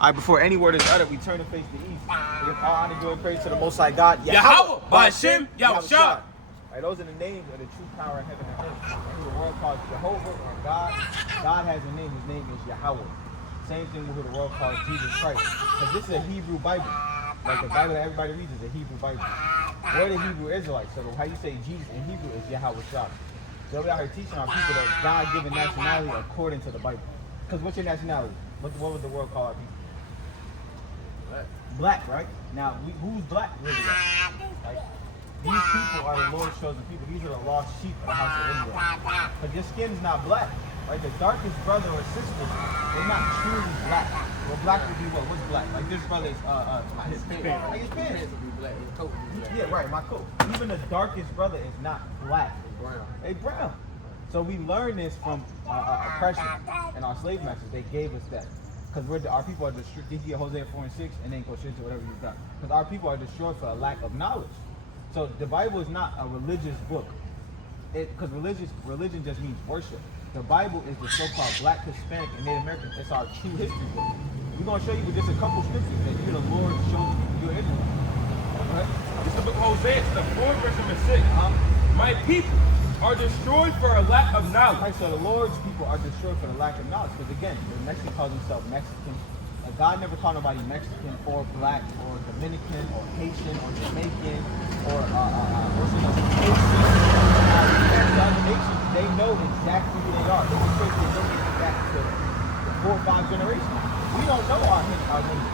Alright, before any word is uttered, we turn to face the east. We give all honor, glory, and praise to the Most High God, Yahweh, Ba'ashem, Yahushua. Alright, those are the names of the true power of heaven and earth. Who the world calls Jehovah or God. God has a name. His name is Yahweh. Same thing with who the world calls Jesus Christ. Because this is a Hebrew Bible. Like the Bible that everybody reads is a Hebrew Bible. We're the Hebrew Israelites. So how you say Jesus in Hebrew is Yahweh Shah. So we out here teaching our people that God-given nationality according to the Bible. Because what's your nationality? What would the world call our people? Black, right? Now, who's black really? Like, these people are the Lord's chosen people. These are the lost sheep of the house of Israel. But your skin's not black, right? The darkest brother or sister, they're not truly black. Well, black would be what? What's black? Like this brother is his pants. Like his pants would be black. His coat would be black. Yeah, right. My coat. Even the darkest brother is not black. It's brown. They brown. So we learned this from oppression and our slave masters. They gave us that. Because our people are destroyed. Did you get Hosea 4 and 6 and then go straight to whatever you've done? Because our people are destroyed for a lack of knowledge. So the Bible is not a religious book. Because religion just means worship. The Bible is the so-called Black, Hispanic, and Native American. It's our true history book. We're going to show you with just a couple scriptures that you're the Lord shows you're Israel. Okay? This is the book of Hosea, the 4th verse number 6. My people are destroyed for a lack of knowledge. Right, so the Lord's people are destroyed for the lack of knowledge. Because again, the Mexican calls himself Mexican. God never called nobody Mexican or black or Dominican or Haitian or Jamaican or some other nations. They know exactly who they are. They can trace their lineage back to the 4 or 5 generations. We don't know our lineage.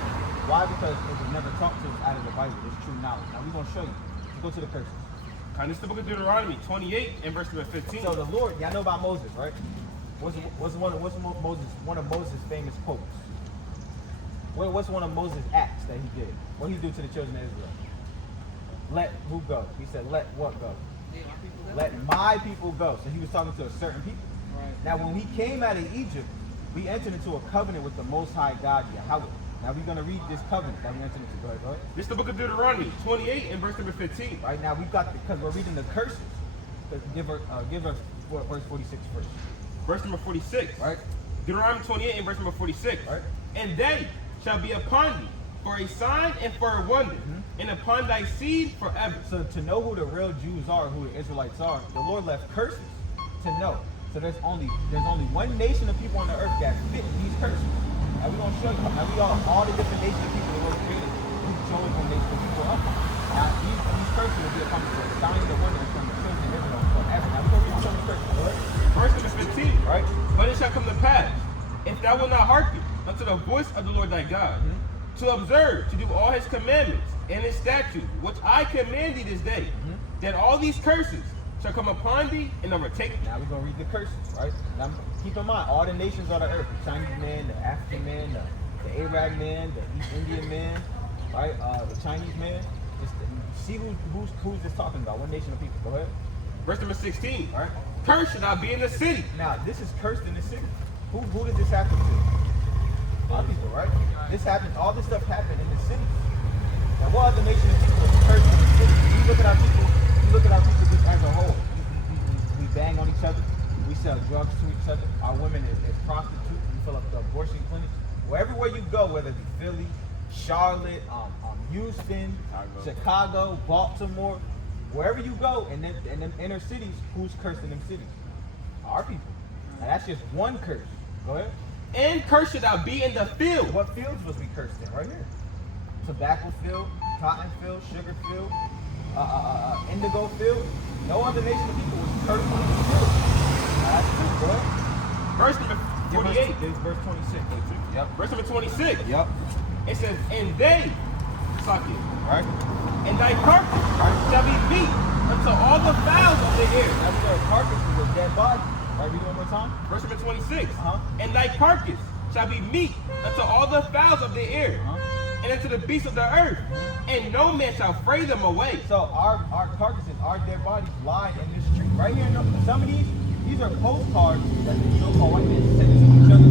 Why? Because it was never taught to us out of the Bible. It's true knowledge. Now we're going to show you. Let's go to the curses. And this is the book of Deuteronomy 28 and verse number 15. So the Lord, y'all know about Moses, right? What's one of Moses' famous quotes? What's one of Moses' acts that he did? What did he do to the children of Israel? Let who go? He said, let what go? Let my people go. So he was talking to a certain people. Right. Now when he came out of Egypt, we entered into a covenant with the Most High God, Yahweh. Now we're going to read this covenant that we entered into. Go ahead. This is the book of Deuteronomy 28 and verse number 15. Right now we've got, because we're reading the curses. Give us verse 46 first. Verse number 46. Right. Deuteronomy 28 and verse number 46. Right. And they shall be upon thee for a sign and for a wonder, and upon thy seed forever. So to know who the real Jews are, who the Israelites are, the Lord left curses to know. So there's only one nation of people on the earth that fit these curses. Now we're gonna show you. Now all the different nations of people the Lord created, He chose one nation of people up. Now these curses will be upon the sign and the wonder from the children of Israel forever. Now we're gonna read some of the curses. Verse number 15. Right. But it shall come to pass, if thou wilt not hearken unto the voice of the Lord thy God, to observe, to do all his commandments and his statutes, which I command thee this day, that all these curses shall come upon thee and overtake thee. Now we're going to read the curses, right? Now keep in mind, all the nations of the earth, the Chinese man, the African man, the Arab man, the East Indian man, right? The Chinese man. See who's this talking about? What nation of people? Go ahead. Verse number 16. All right. Cursed shall thou be in the city. Now, this is cursed in the city. Who did this happen to? Our people, right? This happens. All this stuff happened in the city. Now, what other nation of people is cursed in the city? You look at our people just as a whole. We bang on each other. We sell drugs to each other. Our women is prostitutes. We fill up the abortion clinics. Everywhere you go, whether it be Philly, Charlotte, Houston, Chicago, Baltimore, wherever you go, and in them inner cities, who's cursed in them cities? Our people. Now, that's just one curse. Go ahead. And cursed shall thou be in the field. What fields was we cursed in? Right here. Tobacco field, cotton field, sugar field, indigo field. No other nation of people was cursed in the field. Now, that's true, bro. Verse number 48. Verse 26. Yep. Verse number 26. Yep. It says, and they suck it. Right. And thy carcass shall be meat unto all the fowls of the air. That's the carcass was a dead body. Right, read it one more time. Verse number 26. And thy carcass shall be meat unto all the fowls of the air, and unto the beasts of the earth, and no man shall fray them away. So our carcasses, our dead bodies lie in this street. Right here, some of these are postcards that the so-called white men send to each other.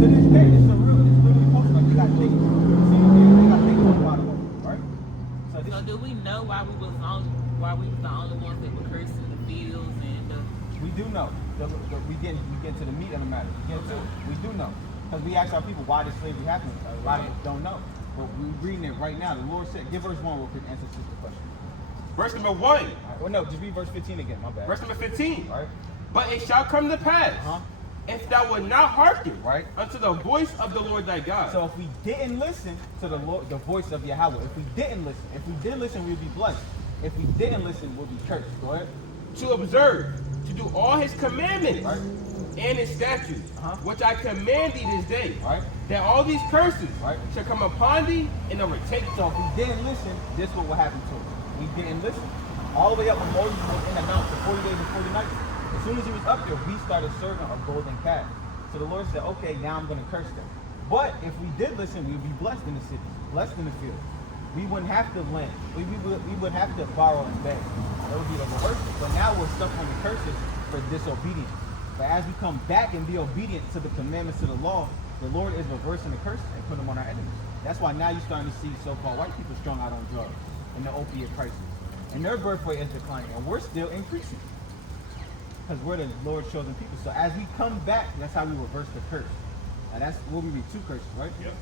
To this day, it's literally postcards. They got things. They got things on the bottom of them, right? So do we know why we was the only ones that were cursed in the fields and we do know. We get into the meat of the matter. We do know. Because we ask our people why did slavery happen. A lot of them don't know. But we're reading it right now. The Lord said, give verse 1 real quick, answer sister question. Verse number 1. All right. Well, no, just read verse 15 again. My bad. Verse number 15. All right. But it shall come to pass, if thou wilt not hearken Right. unto the voice of the Lord thy God. So if we didn't listen to the Lord, the voice of Yahweh, if we didn't listen, we'd be blessed. If we didn't listen, we'll be cursed. Go ahead. To observe, to do all his commandments Right. and his statutes, Uh-huh. which I command thee this day, Right. that all these curses Right. shall come upon thee and overtake thee. So if we didn't listen, this is what will happen to us. We didn't listen. All the way up when Moses was in the mount for 40 days and 40 nights. As soon as he was up there, we started serving a golden calf. So the Lord said, okay, now I'm going to curse them. But if we did listen, we'd be blessed in the city, blessed in the field. We wouldn't have to lend. We wouldn't have to borrow and beg. That would be the reverse. But now we're stuck on the curses for disobedience. But as we come back and be obedient to the commandments of the law, the Lord is reversing the curses and putting them on our enemies. That's why now you're starting to see so-called white people strung out on drugs and the opiate crisis. And their birth rate is declining, and we're still increasing. Because we're the Lord's chosen people. So as we come back, that's how we reverse the curse. And that's what we read, 2 curses, right? Yep.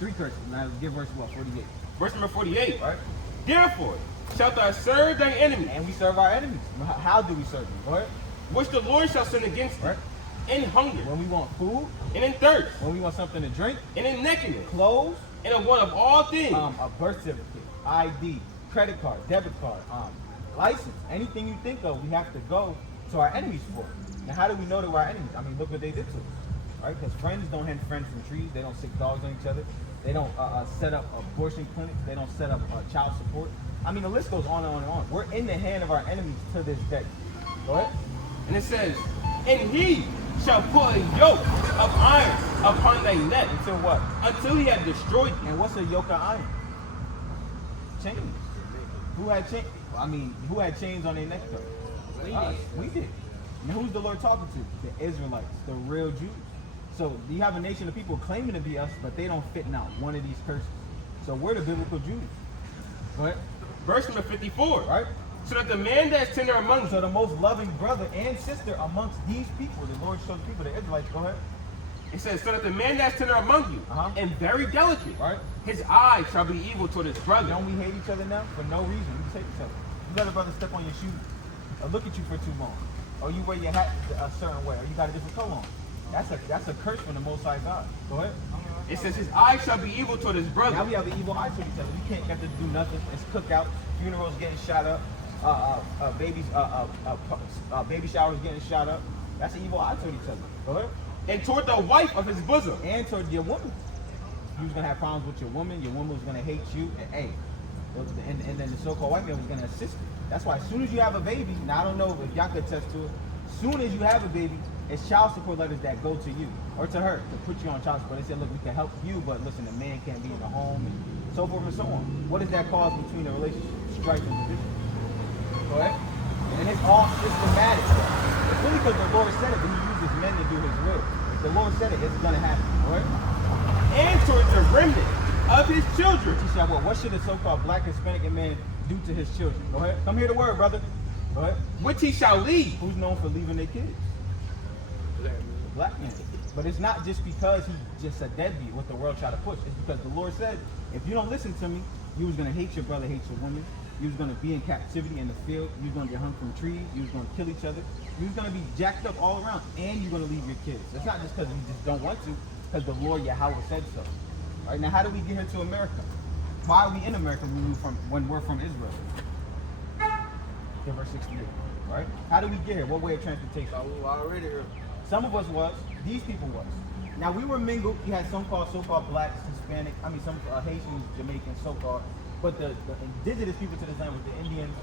3 curses. Now give verse what? 48. Verse number 48. Right? Therefore shalt thou serve thine enemy, And we serve our enemies. How do we serve them? Go ahead. which the Lord shall send against thee, Right? in hunger, When we want food, and in thirst, when we want something to drink, and in nakedness, clothes, and in want of all things. a birth certificate, ID, credit card, debit card, license, anything you think of, we have to go to our enemies for. Now, how do we know that we're our enemies? I mean, look what they did to us, right? Because friends don't hand friends from trees. They don't sick dogs on each other. They don't set up abortion clinics. They don't set up child support. I mean, the list goes on and on and on. We're in the hand of our enemies to this day. Go ahead. And it says, and he shall put a yoke of iron upon thy neck Until what? until he have destroyed thee. And what's a yoke of iron? Chains. Who had chains? I mean, who had chains on their neck? Us. We did. And who's the Lord talking to? The Israelites, the real Jews. So you have a nation of people claiming to be us, but they don't fit now one of these curses. So we're the biblical Jews. Go ahead. Verse number 54. Right? So that the man that is tender among you, So the most loving brother and sister amongst these people, the Lord shows people, the Israelites. Go ahead. it says, so that the man that is tender among you, Uh-huh. and very delicate, Right? his eye shall be evil toward his brother. Don't we hate each other now? For no reason. We just hate each other. You let a brother step on your shoe or look at you for too long. Or you wear your hat a certain way. Or you got a different color on. That's a curse from the Most High God. Go ahead. It says his eye shall be evil toward his brother. Now we have an evil eye to each other. We can't get to do nothing. It's cookouts, funerals getting shot up, baby showers getting shot up. That's an evil eye to each other. Go ahead. And toward the wife of his bosom. And toward your woman. You was gonna have problems with your woman was gonna hate you, and hey, and then the so-called white man was gonna assist you. That's why as soon as you have a baby, now I don't know if y'all could attest to it, as soon as you have a baby, it's child support letters that go to you or to her to put you on child support. They said, look, we can help you, but listen, the man can't be in the home and so forth and so on. What does that cause between the relationship? Strife and division. Go ahead. And it's all systematic. It's really because the Lord said it, but he uses men to do his will. If the Lord said it, it's gonna happen. All right? And towards the remnant of his children. He said, what should a so-called black Hispanic man do to his children? Go ahead. Come hear the word, brother. Go ahead. Which he shall leave. Who's known for leaving their kids? The black man. But it's not just because he's just a deadbeat, what the world try to push. It's because the Lord said, if you don't listen to me, you was going to hate your brother, hate your woman. You was going to be in captivity in the field. You was going to get hung from trees. You was going to kill each other. You was going to be jacked up all around. And you're going to leave your kids. It's not just because you just don't want to, because the Lord Yahweh said so. All right, now how do we get here to America? Why are we in America when we're from Israel? Verse 68, right? How do we get here? What way of transportation? We were already here. Some of us was, these people was. Now we were mingled. You had some so-called blacks, Hispanic, some Haitians, Jamaicans, so-called. But the indigenous people to this land was the Indians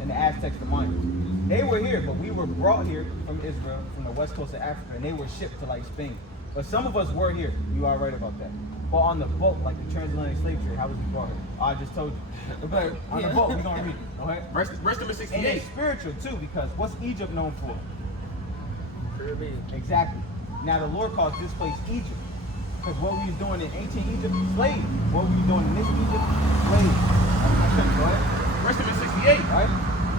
and the Aztecs, the Mayans. They were here, but we were brought here from Israel, from the west coast of Africa, and they were shipped to like Spain. But some of us were here. You are right about that. But on the boat, like the transatlantic slave trade, how was we brought here? I just told you. But on the boat, we're gonna read it. Okay? Verse number And 68. it's spiritual too, because what's Egypt known for? Caribbean. Exactly. Now the Lord calls this place Egypt. Because what we was doing in ancient Egypt, slave. What we was doing in this Egypt, slave. Go ahead. Verse number 68. Right?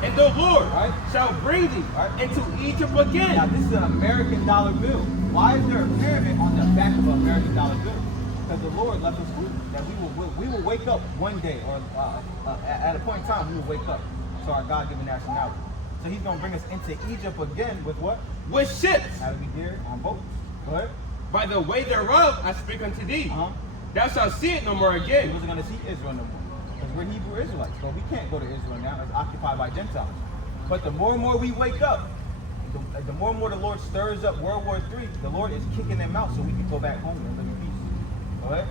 And the Lord Right. shall bring thee Right. into Egypt again. Now this is an American dollar bill. Why is there a pyramid on the back of a American dollar bill? Because the Lord left us food. That we will wake up one day, or at a point in time, we will wake up to our God-given nationality. So he's going to bring us into Egypt again with what? With ships. How do we get here? On boats. Go ahead. By the way thereof I speak unto thee. Uh-huh. Thou shalt see it no more He again. wasn't going to see Israel no more. Because we're Hebrew Israelites. But we can't go to Israel now. It's occupied by Gentiles. But the more and more we wake up, the more and more the Lord stirs up World War III, the Lord is kicking them out so we can go back home and live in peace. Go ahead.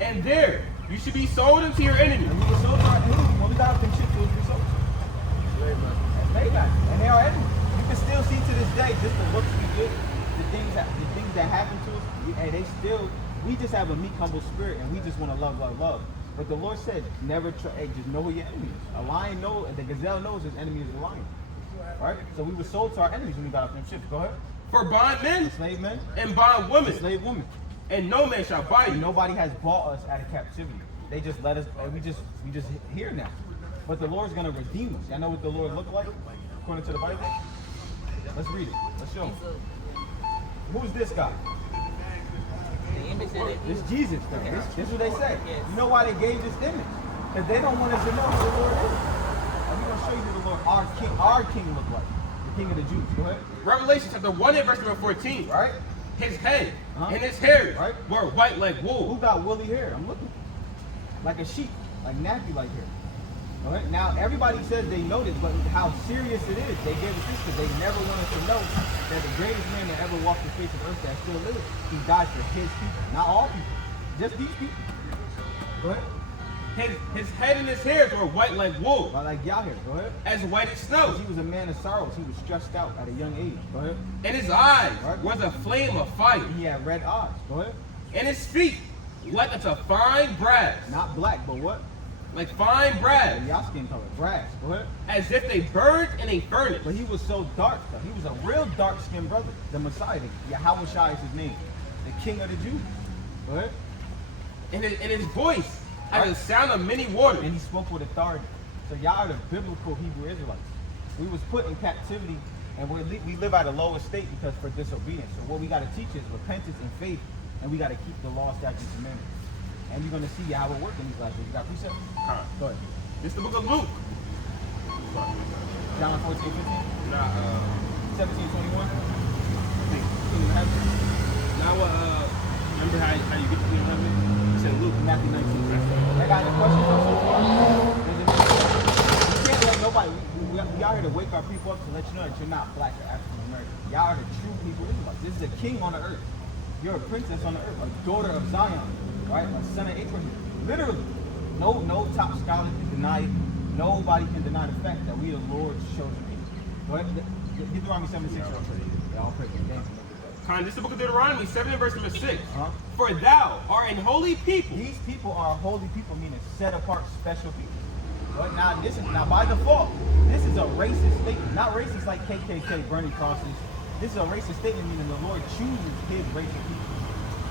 And there you should be sold unto your enemies. And we were sold to our enemies. When we got up them ships, we were sold. Slave master. And they got it. And they are enemies. You can still see to this day, just the looks we get, the things that happen to us, and we just have a meek, humble spirit, and we just want to love, love, love. But the Lord said, never try, just know who your enemy is. A lion knows, the gazelle knows his enemy is the lion. Right? So we were sold to our enemies when we got off them ships. Go ahead. For bondmen Slave men, and bondwomen, slave women. and no man shall buy And you. nobody has bought us out of captivity. They just let us, we just here now. But the Lord's gonna redeem us. Y'all know what the Lord looked like according to the Bible? Let's read it. Let's show. He's Who's this guy? the image that it This is. Jesus though. This is what they say. Yes. You know why they gave this image? Because they don't want us to know who the Lord is. And we're gonna show you who the Lord, our king looked like. The king of the Jews. Go ahead. Revelation chapter 1 and verse number 14. Right? His head Uh-huh. and his hair Right. were white like Who wool. got woolly hair? I'm looking. Like a sheep. Like nappy like hair. All right? Now, everybody says they know this, but how serious it is, they gave us this because they never wanted to know that the greatest man that ever walked the face of earth that still lives, he died for his people. Not all people. Just these people. Go ahead. His head and his hairs were white like wool, Like y'all here. Go ahead. as white as snow. He was a man of sorrows. He was stressed out at a young age. Go ahead. And his eyes Right. was a flame of fire. He had red eyes. Go ahead. And his feet like unto fine brass. Not black, but what? Like fine brass. Y'all skin color. Brass. Go ahead. As if they burned in a furnace. But he was so dark, though. He was a real dark-skinned brother. The Messiah. Yahweh Shai is his name. The King of the Jews. Go ahead. And his voice as the sound of many waters. And he spoke with authority. So y'all are the biblical Hebrew Israelites. We was put in captivity, and we live at a lower state because for disobedience. So what we got to teach is repentance and faith, and we got to keep the law, statutes, and commandments. And you're going to see how it works in these last days. You got precepts? Huh. Go ahead. This is the book of Luke. John 14, 15, Nah, 17, 21. Kingdom of heaven. now remember how you get to the heaven? It's in Luke. Matthew 19. I got any questions on so far? We can't let nobody, we out here to wake our people up to let you know that you're not black or African American. Y'all are the true people Israelites. This is a king on the earth. You're a princess on the earth, a daughter of Zion, right? A son of Abraham. Literally. No top scholar can deny it. Nobody can deny the fact that we are the Lord's chosen people. Go ahead. Deuteronomy 7:6. Yeah, all praise. This is the book of Deuteronomy 7 and verse number 6. Uh-huh. For thou art an holy people. These people are holy people, meaning set apart, special people. But now by default, this is a racist statement. Not racist like KKK, Bernie crosses. This is a racist statement, meaning the Lord chooses his racial people.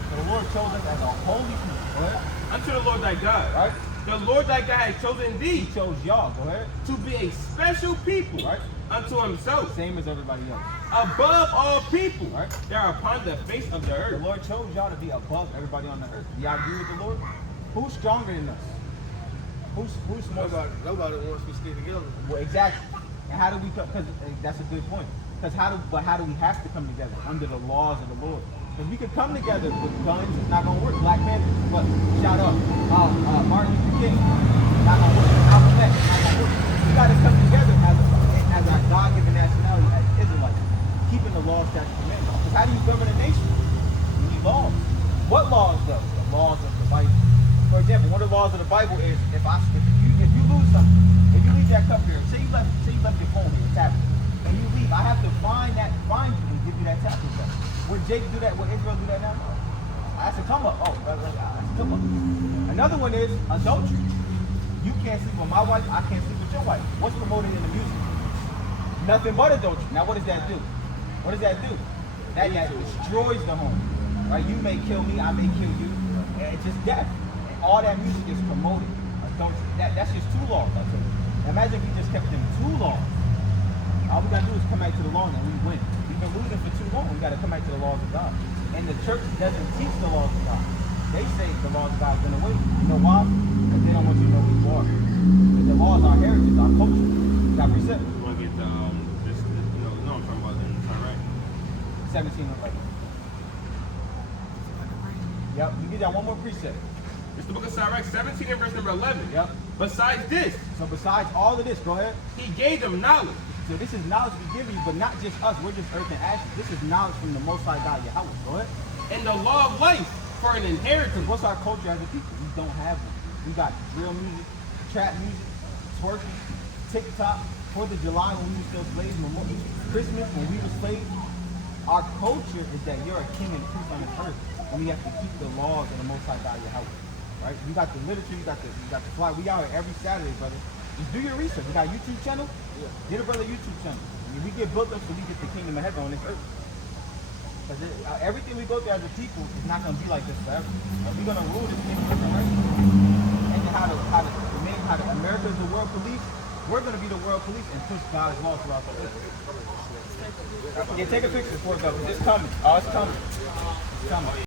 So the Lord chose us as a holy people. Go ahead. Unto the Lord thy God. Right? The Lord thy God has chosen thee He chose y'all. Go ahead. to be a special people Right. unto himself, Same as everybody else. above all people Right. that are upon the face of the The earth. Lord chose y'all to be above everybody on the earth. Do y'all agree with the Lord? Who's stronger than us? Who's more? Nobody wants to stay together. Well, exactly. And how do we come? Because that's a good point. Because how do we have to come together under the laws of the Lord? Because we could come together with guns, it's not gonna work. Black Panther, but shout out, Martin Luther King, not gonna work. Malcolm X, not gonna work. We gotta come together as our God-given nationality, as Israelites, keeping the laws, statutes, and commandments. Because how do you govern a nation? You need laws. What laws though? The laws of the Bible. For example, one of the laws of the Bible is if you lose something, if you leave that cup here, say you left your phone here, tablet, and you leave, I have to find you and give you that tablet back. Would Jake do that? Would Israel do that now? No. That's a come up. Oh, that's a come up. Another one is adultery. You can't sleep with my wife, I can't sleep with your wife. What's promoted in the music? Nothing but adultery. Now what does that do? What does that do? That destroys the home. Right? You may kill me, I may kill you. And it's just death. And all that music is promoted. Adultery. That's just 2 laws, I tell you. Imagine if we just kept them 2 laws. All we gotta do is come back to the law and we win. We we've been losing for too long. We got to come back to the laws of God. And the church doesn't teach the laws of God. They say the laws of God is going to wait. You know why? Because they don't want you to know who you are. Because the laws are our heritage, our culture. Got precept. You want to get this, I'm talking about in Sirach. 17 and 11. Yep, you get that one more precept. It's the book of Sirach, 17 and verse number 11. Yep. Besides this, So besides all of this, go ahead. he gave them knowledge. So this is knowledge we give you, but not just us. We're just earth and ashes. This is knowledge from the Most High God, Yahweh. Go ahead. And the law of life for an inheritance. Because what's our culture as a people? We don't have it. We got drill music, trap music, twerking, TikTok, 4th of July when we were still slaves, Christmas when we were slaves. Our culture is that you're a king and priest on this earth, and we have to keep the laws of the Most High God, Yahweh. Right? You got the literature, you got the fly. We out here every Saturday, brother. Just do your research. We got a YouTube channel. Get a brother YouTube channel. I mean, we get built up so we get the kingdom of heaven on this earth. Because everything we go through as a people is not going to be like this forever. We're going to rule this kingdom of heaven, right? And how the America is the world police, we're going to be the world police and push God's law throughout the earth. Yeah, take a picture before it goes. It's coming. Oh, it's coming. It's coming.